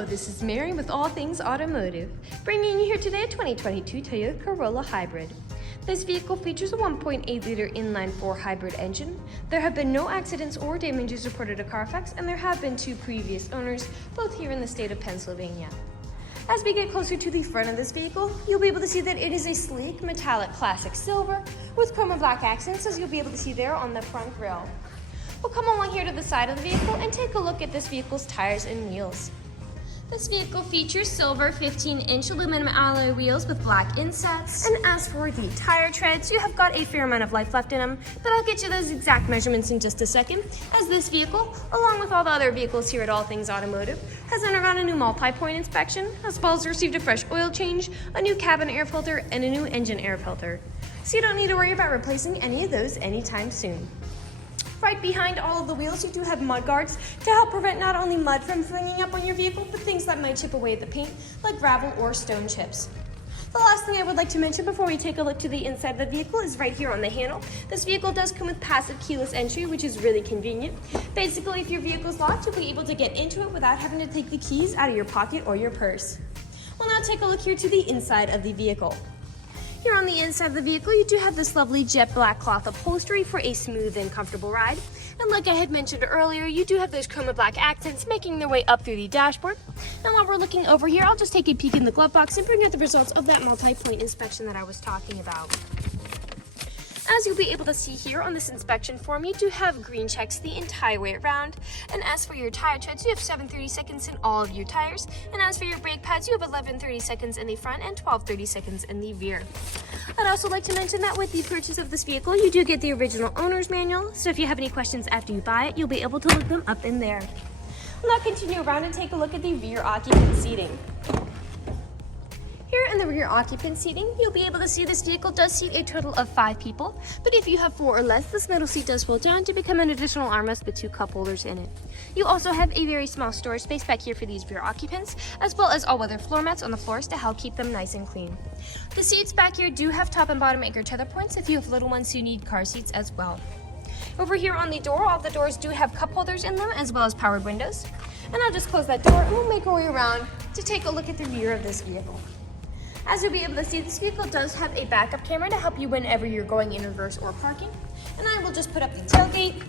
Hello, this is Mary with All Things Automotive, bringing you here today a 2022 Toyota Corolla Hybrid. This vehicle features a 1.8-liter inline-4 hybrid engine. There have been no accidents or damages reported to CARFAX, and there have been 2 previous owners, both here in the state of Pennsylvania. As we get closer to the front of this vehicle, you'll be able to see that it is a sleek metallic classic silver with chrome and black accents, as you'll be able to see there on the front grille. We'll come along here to the side of the vehicle and take a look at this vehicle's tires and wheels. This vehicle features silver 15-inch aluminum alloy wheels with black insets. And as for the tire treads, you have got a fair amount of life left in them, but I'll get you those exact measurements in just a second, as this vehicle, along with all the other vehicles here at All Things Automotive, has undergone a new multi-point inspection, as well as received a fresh oil change, a new cabin air filter, and a new engine air filter. So you don't need to worry about replacing any of those anytime soon. Right behind all of the wheels, you do have mud guards to help prevent not only mud from flinging up on your vehicle, but things that might chip away at the paint, like gravel or stone chips. The last thing I would like to mention before we take a look to the inside of the vehicle is right here on the handle. This vehicle does come with passive keyless entry, which is really convenient. Basically, if your vehicle's locked, you'll be able to get into it without having to take the keys out of your pocket or your purse. We'll now take a look here to the inside of the vehicle. Here on the inside of the vehicle, you do have this lovely jet black cloth upholstery for a smooth and comfortable ride. And like I had mentioned earlier, you do have those chrome and black accents making their way up through the dashboard. Now while we're looking over here, I'll just take a peek in the glove box and bring out the results of that multi-point inspection that I was talking about. As you'll be able to see here on this inspection form, you do have green checks the entire way around. And as for your tire treads, you have 7/30 seconds in all of your tires. And as for your brake pads, you have 11/30 seconds in the front and 12/30 seconds in the rear. I'd also like to mention that with the purchase of this vehicle, you do get the original owner's manual. So if you have any questions after you buy it, you'll be able to look them up in there. We'll now continue around and take a look at the rear occupant seating. Here in the rear occupant seating, you'll be able to see this vehicle does seat a total of 5 people, but if you have 4 or less, this middle seat does fold down to become an additional armrest with 2 cup holders in it. You also have a very small storage space back here for these rear occupants, as well as all-weather floor mats on the floors to help keep them nice and clean. The seats back here do have top and bottom anchor tether points if you have little ones who need car seats as well. Over here on the door, all the doors do have cup holders in them, as well as powered windows. And I'll just close that door and we'll make our way around to take a look at the rear of this vehicle. As you'll be able to see, this vehicle does have a backup camera to help you whenever you're going in reverse or parking. And I will just put up the tailgate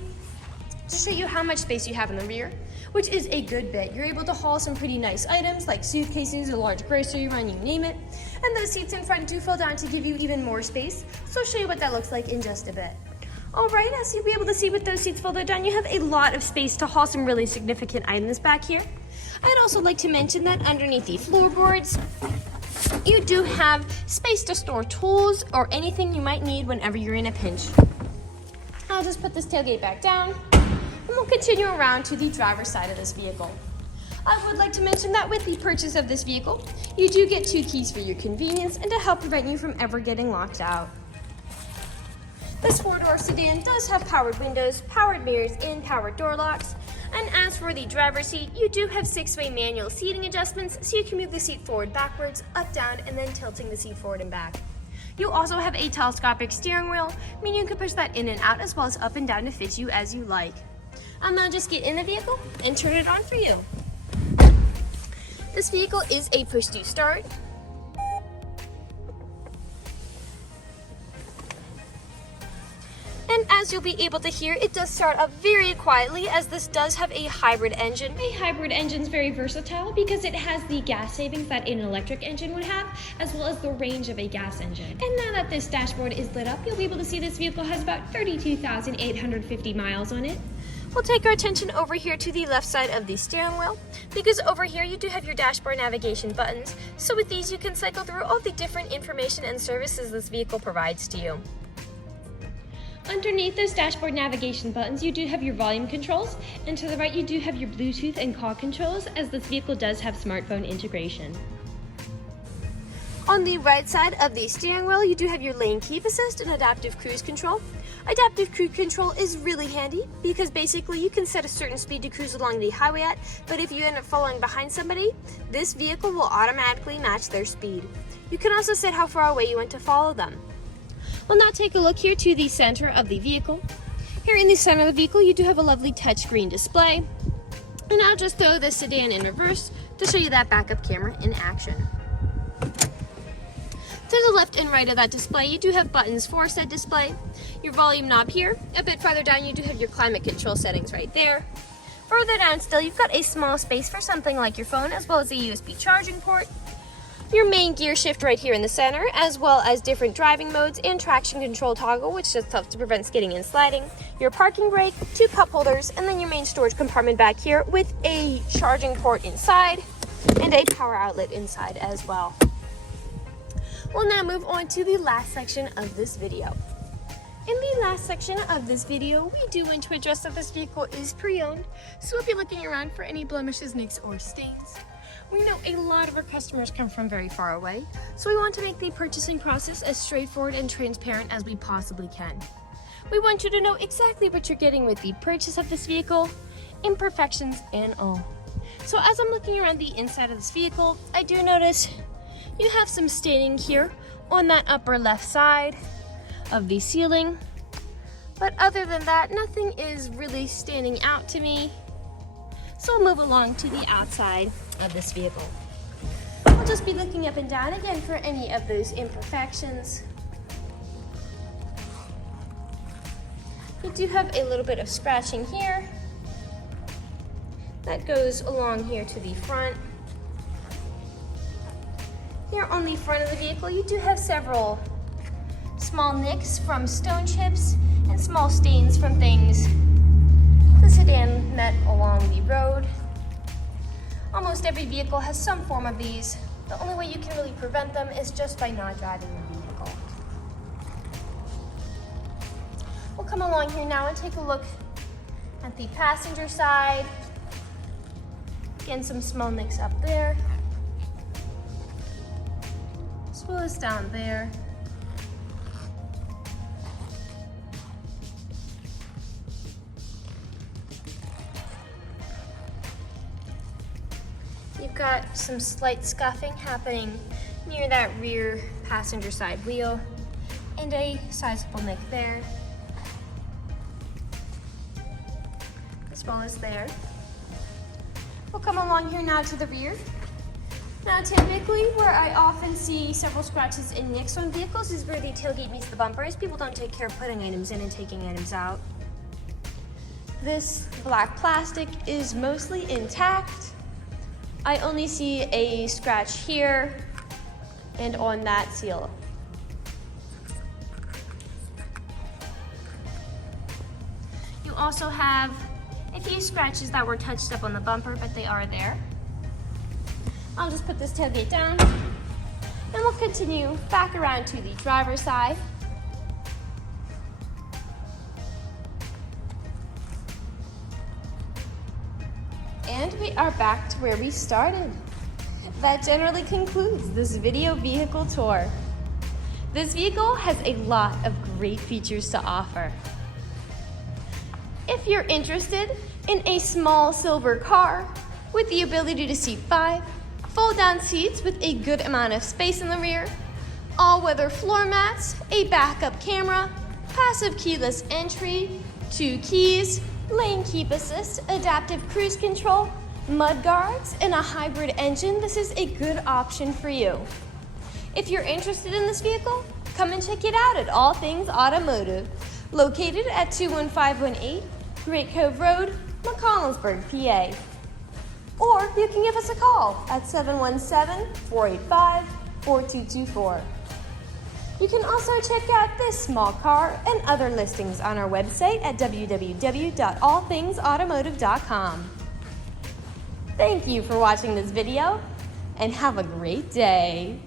to show you how much space you have in the rear, which is a good bit. You're able to haul some pretty nice items like suitcases, a large grocery run, you name it. And those seats in front do fold down to give you even more space, so I'll show you what that looks like in just a bit. Alright, as you'll be able to see with those seats folded down, you have a lot of space to haul some really significant items back here. I'd also like to mention that underneath the floorboards, you do have space to store tools or anything you might need whenever you're in a pinch. I'll just put this tailgate back down and we'll continue around to the driver's side of this vehicle. I would like to mention that with the purchase of this vehicle, you do get 2 keys for your convenience and to help prevent you from ever getting locked out. This 4-door sedan does have powered windows, powered mirrors, and powered door locks. And as for the driver's seat, you do have 6-way manual seating adjustments, so you can move the seat forward, backwards, up, down, and then tilting the seat forward and back. You also have a telescopic steering wheel, meaning you can push that in and out as well as up and down to fit you as you like. I'll now just get in the vehicle and turn it on for you. This vehicle is a push-to start. And as you'll be able to hear, it does start up very quietly, as this does have a hybrid engine. A hybrid engine is very versatile because it has the gas savings that an electric engine would have, as well as the range of a gas engine. And now that this dashboard is lit up, you'll be able to see this vehicle has about 32,850 miles on it. We'll take our attention over here to the left side of the steering wheel, because over here you do have your dashboard navigation buttons. So with these, you can cycle through all the different information and services this vehicle provides to you. Underneath those dashboard navigation buttons, you do have your volume controls, and to the right you do have your Bluetooth and call controls, as this vehicle does have smartphone integration. On the right side of the steering wheel, you do have your lane keep assist and adaptive cruise control. Adaptive cruise control is really handy because basically you can set a certain speed to cruise along the highway at, but if you end up following behind somebody, this vehicle will automatically match their speed. You can also set how far away you want to follow them. We'll now take a look here to the center of the vehicle. Here in the center of the vehicle, you do have a lovely touchscreen display. And I'll just throw the sedan in reverse to show you that backup camera in action. To the left and right of that display, you do have buttons for said display. Your volume knob here. A bit farther down, you do have your climate control settings right there. Further down still, you've got a small space for something like your phone, as well as a USB charging port. Your main gear shift right here in the center, as well as different driving modes and traction control toggle, which just helps to prevent skidding and sliding. Your parking brake, 2 cup holders, and then your main storage compartment back here with a charging port inside and a power outlet inside as well. We'll now move on to the last section of this video. In the last section of this video, we do want to address that this vehicle is pre-owned, so we'll be looking around for any blemishes, nicks, or stains. We know a lot of our customers come from very far away, so we want to make the purchasing process as straightforward and transparent as we possibly can. We want you to know exactly what you're getting with the purchase of this vehicle, imperfections and all. So as I'm looking around the inside of this vehicle, I do notice you have some staining here on that upper left side of the ceiling, but other than that, nothing is really standing out to me. So we'll move along to the outside of this vehicle. We'll just be looking up and down again for any of those imperfections. You do have a little bit of scratching here that goes along here to the front. Here on the front of the vehicle, you do have several small nicks from stone chips and small stains from things the sedan met along the road. Almost every vehicle has some form of these. The only way you can really prevent them is just by not driving the vehicle. We'll come along here now and take a look at the passenger side. Again, some small nicks up there, as well as down there. You've got some slight scuffing happening near that rear passenger side wheel and a sizable nick there, as well as there. We'll come along here now to the rear. Now typically where I often see several scratches and nicks on vehicles is where the tailgate meets the bumpers. People don't take care of putting items in and taking items out. This black plastic is mostly intact. I only see a scratch here and on that seal. You also have a few scratches that were touched up on the bumper, but they are there. I'll just put this tailgate down and we'll continue back around to the driver's side. And we are back to where we started. That generally concludes this video vehicle tour. This vehicle has a lot of great features to offer. If you're interested in a small silver car with the ability to seat 5, fold-down seats with a good amount of space in the rear, all-weather floor mats, a backup camera, passive keyless entry, 2 keys, lane keep assist, adaptive cruise control, mudguards, and a hybrid engine, this is a good option for you. If you're interested in this vehicle, come and check it out at All Things Automotive, located at 21518 Great Cove Road, McConnellsburg, PA. Or you can give us a call at 717-485-4224. You can also check out this small car and other listings on our website at www.allthingsautomotive.com. Thank you for watching this video and have a great day.